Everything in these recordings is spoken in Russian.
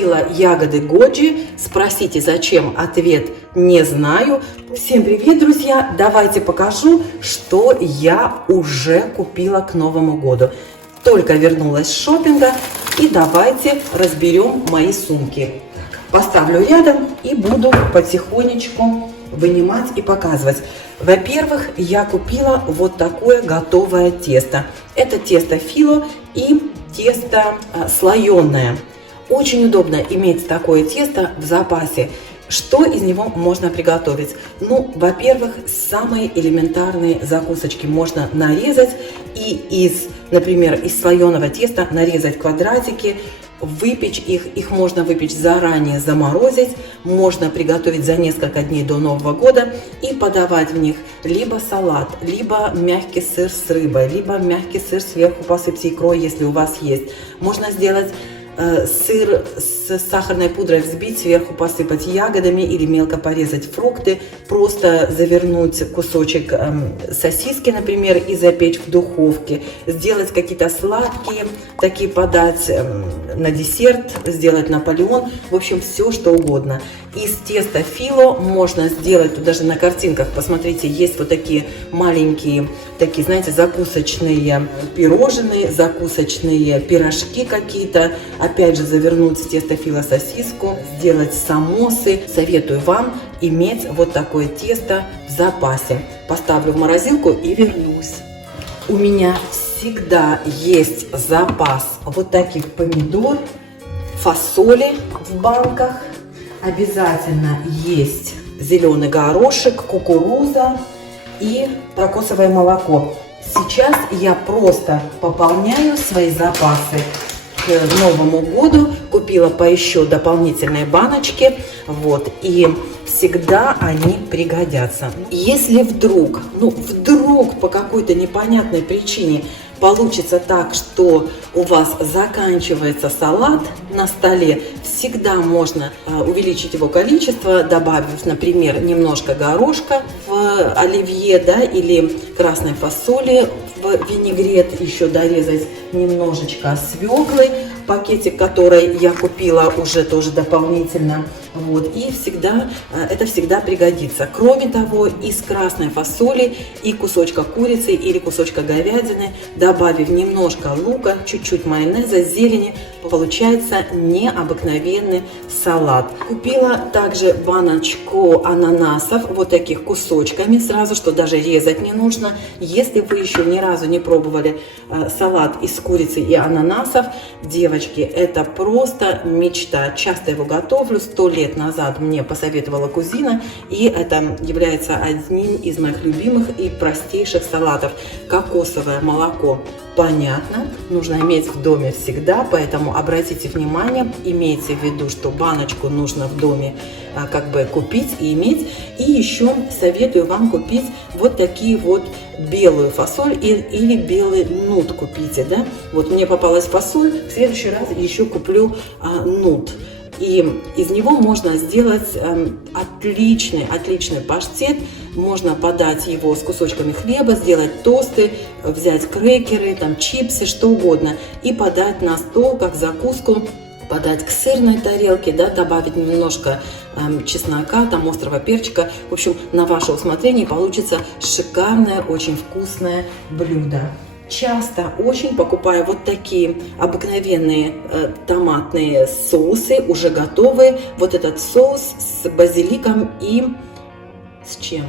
Купила ягоды годжи. Спросите, зачем? Ответ не знаю. Всем привет, друзья! Давайте покажу, что я уже купила к Новому году. Только вернулась с шопинга, и давайте разберем мои сумки. Поставлю рядом и буду потихонечку вынимать и показывать. Во-первых, я купила вот такое готовое тесто. Это тесто фило и тесто слоеное. Очень удобно иметь такое тесто в запасе. Что из него можно приготовить? Ну, во-первых, самые элементарные закусочки можно нарезать и например, из слоеного теста нарезать квадратики, выпечь их. Их можно выпечь заранее, заморозить, можно приготовить за несколько дней до Нового года и подавать в них либо салат, либо мягкий сыр с рыбой, либо мягкий сыр сверху посыпьте икрой, если у вас есть. Можно сделать сыр с сахарной пудрой, взбить, сверху посыпать ягодами или мелко порезать фрукты, просто завернуть кусочек сосиски, например, и запечь в духовке, сделать какие-то сладкие, такие подать на десерт, сделать Наполеон, в общем, все что угодно. Из теста фило можно сделать, тут даже на картинках, посмотрите, есть вот такие маленькие, такие, знаете, закусочные пирожные, закусочные пирожки какие-то. Опять же, завернуть в тесто фило сосиску, сделать самосы. Советую вам иметь вот такое тесто в запасе. Поставлю в морозилку и вернусь. У меня всегда есть запас вот таких помидор, фасоли в банках. Обязательно есть зеленый горошек, кукуруза и кокосовое молоко. Сейчас я просто пополняю свои запасы к Новому году. Купила по еще дополнительной баночке. Вот, и всегда они пригодятся. Если вдруг по какой-то непонятной причине получится так, что у вас заканчивается салат на столе, всегда можно увеличить его количество, добавив, например, немножко горошка в оливье, да, или красной фасоли в винегрет, еще дорезать немножечко свеклы, пакетик, который я купила уже тоже дополнительно. Вот, и это всегда пригодится. Кроме того, из красной фасоли и кусочка курицы или кусочка говядины, добавив немножко лука, чуть-чуть майонеза, зелени, получается необыкновенный салат. Купила также баночку ананасов, вот таких кусочками сразу, что даже резать не нужно. Если вы еще ни разу не пробовали салат из курицы и ананасов, девочки, это просто мечта. Часто его готовлю, 100 лет назад мне посоветовала кузина, и это является одним из моих любимых и простейших салатов. Кокосовое молоко, понятно, нужно иметь в доме всегда, поэтому обратите внимание, имейте в виду, что баночку нужно в доме как бы купить и иметь. И еще советую вам купить вот такие вот белую фасоль или белый нут купите, да. Вот мне попалась фасоль, в следующий раз еще куплю нут. И из него можно сделать отличный паштет. Можно подать его с кусочками хлеба, сделать тосты, взять крекеры, там, чипсы, что угодно. И подать на стол, как закуску, подать к сырной тарелке, да, добавить немножко чеснока, там, острого перчика. В общем, на ваше усмотрение получится шикарное, очень вкусное блюдо. Часто очень покупаю вот такие обыкновенные томатные соусы, уже готовые. Вот этот соус с базиликом и с чем?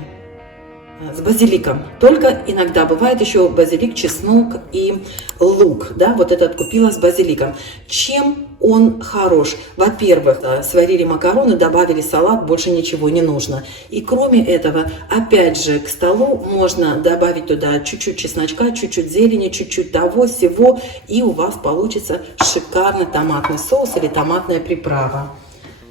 С базиликом. Только иногда бывает еще базилик, чеснок и лук. Да, вот этот купила с базиликом. Чем он хорош? Во-первых, сварили макароны, добавили салат, больше ничего не нужно. И кроме этого, опять же, к столу можно добавить туда чуть-чуть чесночка, чуть-чуть зелени, чуть-чуть того, всего, и у вас получится шикарный томатный соус или томатная приправа.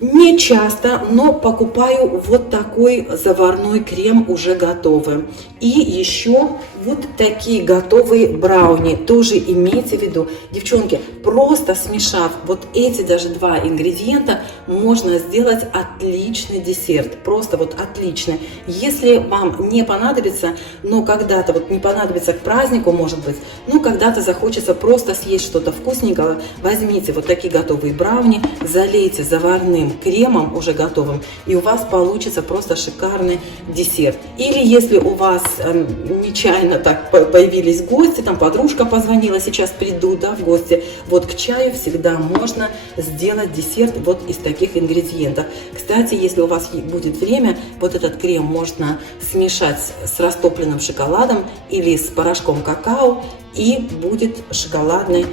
Не часто, но покупаю вот такой заварной крем уже готовый. И еще Вот такие готовые брауни. Тоже имейте в виду, девчонки, просто смешав вот эти даже два ингредиента, можно сделать отличный десерт. Просто вот отличный. Если вам не понадобится, но когда-то вот не понадобится к празднику, может быть, ну когда-то захочется просто съесть что-то вкусненького, возьмите вот такие готовые брауни, залейте заварным кремом уже готовым, и у вас получится просто шикарный десерт. Или если у вас нечаянно так появились гости, там подружка позвонила, сейчас приду, да, в гости, вот к чаю всегда можно сделать десерт вот из таких ингредиентов. Кстати, если у вас будет время, вот этот крем можно смешать с растопленным шоколадом или с порошком какао, и будет шоколадный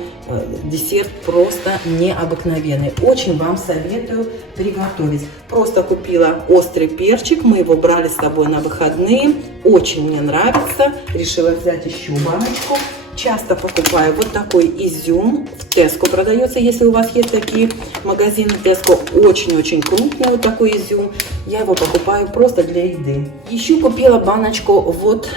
десерт просто необыкновенный. Очень вам советую приготовить. Просто купила острый перчик, мы его брали с собой на выходные, очень мне нравится, решила взять еще баночку. Часто покупаю вот такой изюм, в Tesco продается, если у вас есть такие магазины Tesco, очень-очень крупный вот такой изюм, я его покупаю просто для еды. Еще купила баночку вот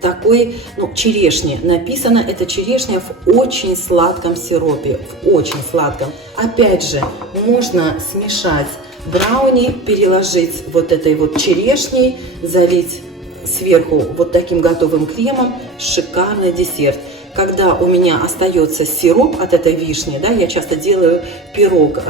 такой, ну, черешни. Написано, это черешня в очень сладком сиропе, в очень сладком. Опять же, можно смешать брауни, переложить вот этой вот черешней, залить сверху вот таким готовым кремом, шикарный десерт. Когда у меня остается сироп от этой вишни, да, я часто делаю пирог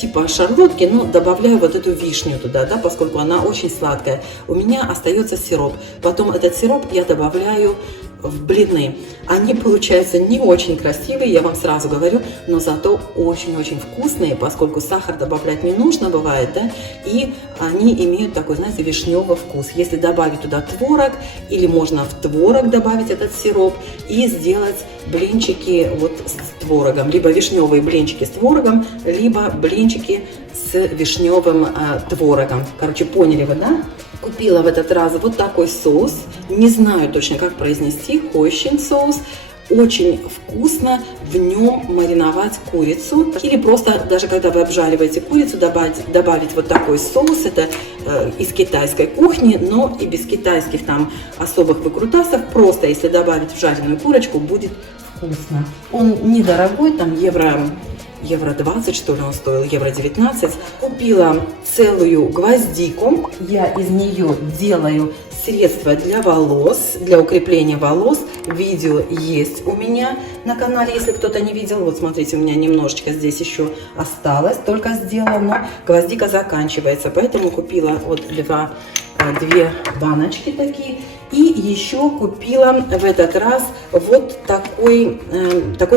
типа шарлотки, но добавляю вот эту вишню туда, да, поскольку она очень сладкая. У меня остается сироп. Потом этот сироп я добавляю в блины. Они получаются не очень красивые, я вам сразу говорю, но зато очень-очень вкусные, поскольку сахар добавлять не нужно бывает, да, и они имеют такой, знаете, вишневый вкус. Если добавить туда творог, или можно в творог добавить этот сироп и сделать блинчики вот с творогом, либо вишневые блинчики с творогом, либо блинчики с вишневым творогом. Короче, поняли вы, да? Купила в этот раз вот такой соус, не знаю точно, как произнести, хойшин соус. Очень вкусно в нем мариновать курицу. Или просто, даже когда вы обжариваете курицу, добавить вот такой соус. Это из китайской кухни, но и без китайских там особых выкрутасов. Просто если добавить в жареную курочку, будет вкусно. Он недорогой, там евро 20, что ли, он стоил, евро 19. Купила целую гвоздику. Я из нее делаю средства для волос, для укрепления волос. Видео есть у меня на канале, если кто-то не видел. Вот смотрите, у меня немножечко здесь еще осталось, только сделала, но гвоздика заканчивается. Поэтому купила вот две баночки такие. И еще купила в этот раз вот такой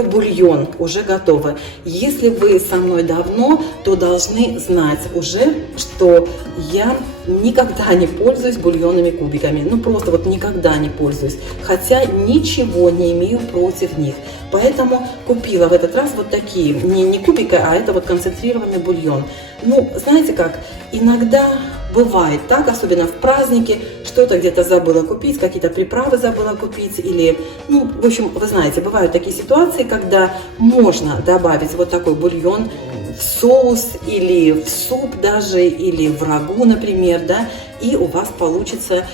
бульон, уже готовый. Если вы со мной давно, то должны знать уже, что я никогда не пользуюсь бульонными кубиками. Ну просто вот никогда не пользуюсь. Хотя ничего не имею против них. Поэтому купила в этот раз вот такие, не кубики, а это вот концентрированный бульон. Ну, знаете как, иногда бывает так, особенно в праздники, что-то где-то забыла купить, какие-то приправы забыла купить, или, ну, в общем, вы знаете, бывают такие ситуации, когда можно добавить вот такой бульон в соус или в суп даже, или в рагу, например, да, и у вас получится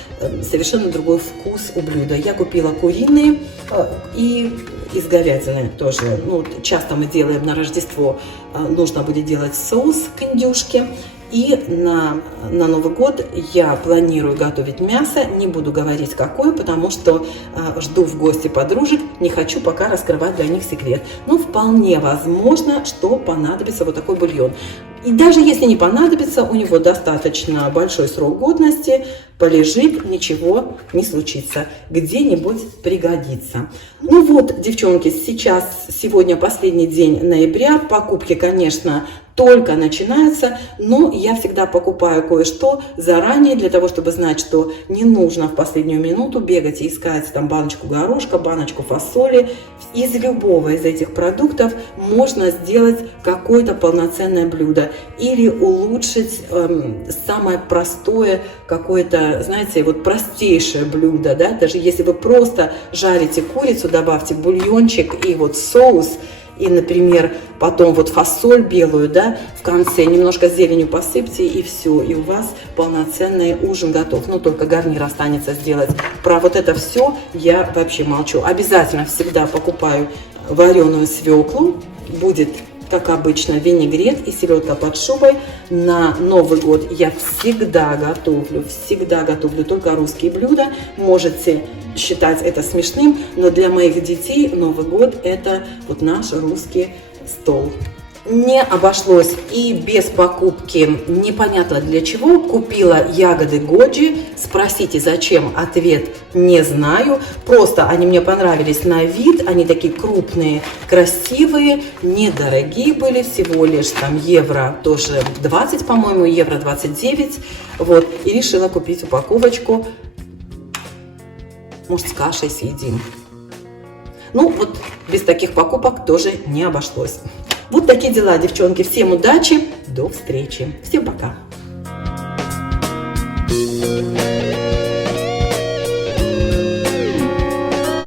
совершенно другой вкус у блюда. Я купила куриные и из говядины тоже. Ну, часто мы делаем на Рождество, нужно будет делать соус к индюшке. И на Новый год я планирую готовить мясо, не буду говорить какое, потому что жду в гости подружек, не хочу пока раскрывать для них секрет. Но вполне возможно, что понадобится вот такой бульон. И даже если не понадобится, у него достаточно большой срок годности, полежит, ничего не случится, где-нибудь пригодится. Ну вот, девчонки, сегодня последний день ноября, покупки, конечно, только начинаются, но я всегда покупаю кое-что заранее, для того, чтобы знать, что не нужно в последнюю минуту бегать и искать там баночку горошка, баночку фасоли. Из любого из этих продуктов можно сделать какое-то полноценное блюдо или улучшить самое простое какое-то, знаете, вот простейшее блюдо, да, даже если вы просто жарите курицу, добавьте бульончик и вот соус, И, например, потом вот фасоль белую, да, в конце немножко зеленью посыпьте, и все, и у вас полноценный ужин готов. Ну, только гарнир останется сделать. Про вот это все я вообще молчу. Обязательно всегда покупаю вареную свеклу. Будет, как обычно, винегрет и селедка под шубой. На Новый год я всегда готовлю только русские блюда. Можете считать это смешным, но для моих детей Новый год – это вот наш русский стол. Не обошлось и без покупки непонятно для чего. Купила ягоды годжи. Спросите, зачем? Ответ – не знаю. Просто они мне понравились на вид. Они такие крупные, красивые, недорогие были. Всего лишь там евро тоже 20, по-моему, евро 29. Вот. И решила купить упаковочку. Может, с кашей съедим. Ну, вот без таких покупок тоже не обошлось. Вот такие дела, девчонки. Всем удачи, до встречи. Всем пока.